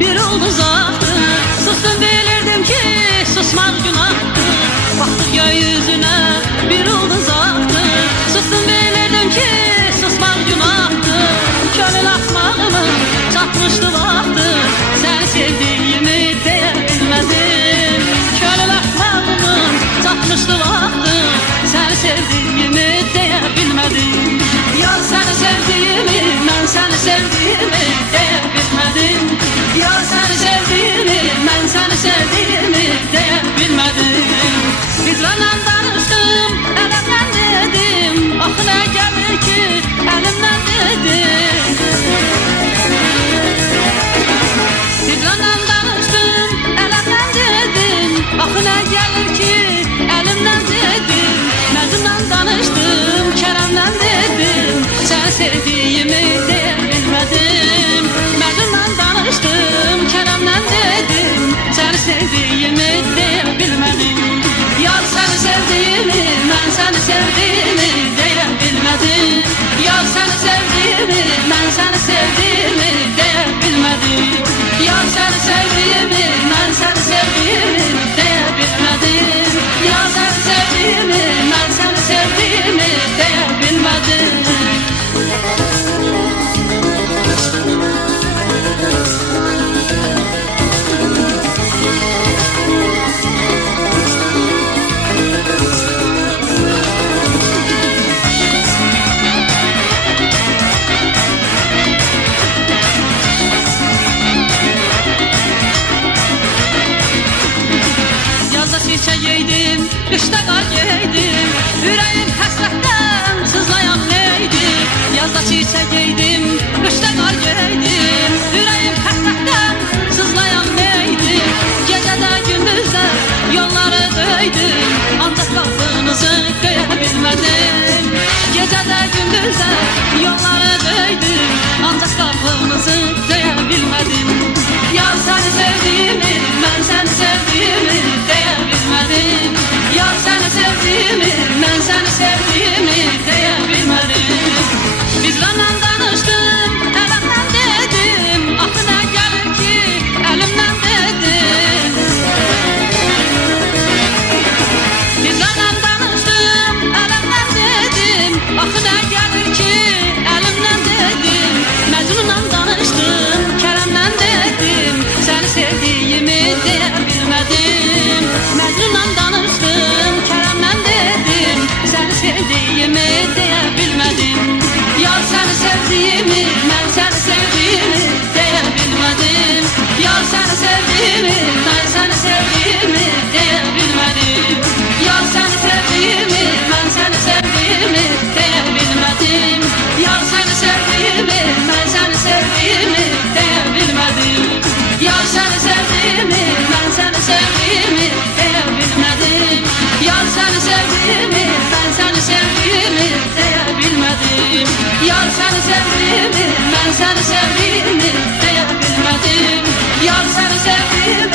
bir ulduzaktı. Sustum bilirdim ki susmak günahtı. Baktık gökyüzüne bir ulduzaktı. Sustum bilirdim ki susmak günahtı. Könül akmağımı çatmıştı vaxtı. Seni sevdiğimi diyebilmedim. Könül akmağımı çatmıştı vaxtı. Seni sevdiğimi diyebilmedim. Yar seni sevdiğimi, ben seni sevdiğimi diyebilmedim. Yar seni sevdiğimi, ben seni sevdiğimi diyebilmedim. Hicranla danıştım, elimden dedim. Ah ne gelir ki elimden dedim. Hicranla danıştım, elimden dedim. Ah ne gelir ki elimden dedim. Mecnunla danıştım, Kerem'le dedim. Seni sevdiğimi diyebilmedim. Mecnunla danıştım, Kerem'le dedim. Seni sevdiğimi diyebilmedim. Yar seni sevdiğimi, ben seni sevdiğimi diyebilmedim. Yar seni sevdiğimi, ben seni sevdiğimi diyebilmedim. Yar seni sevdiğimi, ben seni sevdiğimi diyebilmedim. Yar seni sevdiğimi, ben seni sevdiğimi diyebilmedim. Çiçek giydim, kışta qar giydim. Ürəyim həsrətdən sızlayan neydi? Yazda çiçek giydim, kışta qar giydim. Ürəyim həsrətdən sızlayan neydi? Gecədə gündüzdə yolları döydüm. Ancaq qapınızı döyə bilmədim. Gecədə gündüzdə yolları döydüm. Ancaq qapınızı döyə bilmədim. Yar səni sevdiğimi, mən səni sevdiğimi diyebilmedim. Yar səni sevdiğimi, mən səni sevdiğimi diyebilmedim. Hicranla danıştım, elimden dedim. Ah ne gelir ki elimden dedim. Hicranla danıştım, elimden dedim. Ah ne gelir ki elimden dedim. Mecnunla danıştım, Kerem'le dedim. Seni sevdiğimi diyebilmedim. Mecnunla danıştım, Kerem'le dedim. Seni sevdiğimi diyebilmedim. Yar seni sevdiğimi, ben seni sevdiğimi diyebilmedim. Yar seni sevdiğimi, ben seni sevdiğimi diyebilmedim. Yar seni sevdiğimi, ben seni sevdiğimi diyebilmedim. Yar seni sevdiğimi, ben seni sevdiğimi diyebilmedim. Yar seni sevdiğimi, ben seni sevdiğimi diyebilmedim. Yar seni sevdiğimi, ben seni sevdiğimi diyebilmedim. Yar seni sevdiğimi, ben seni sevdiğimi diyebilmedim. Yar seni sevdiğimi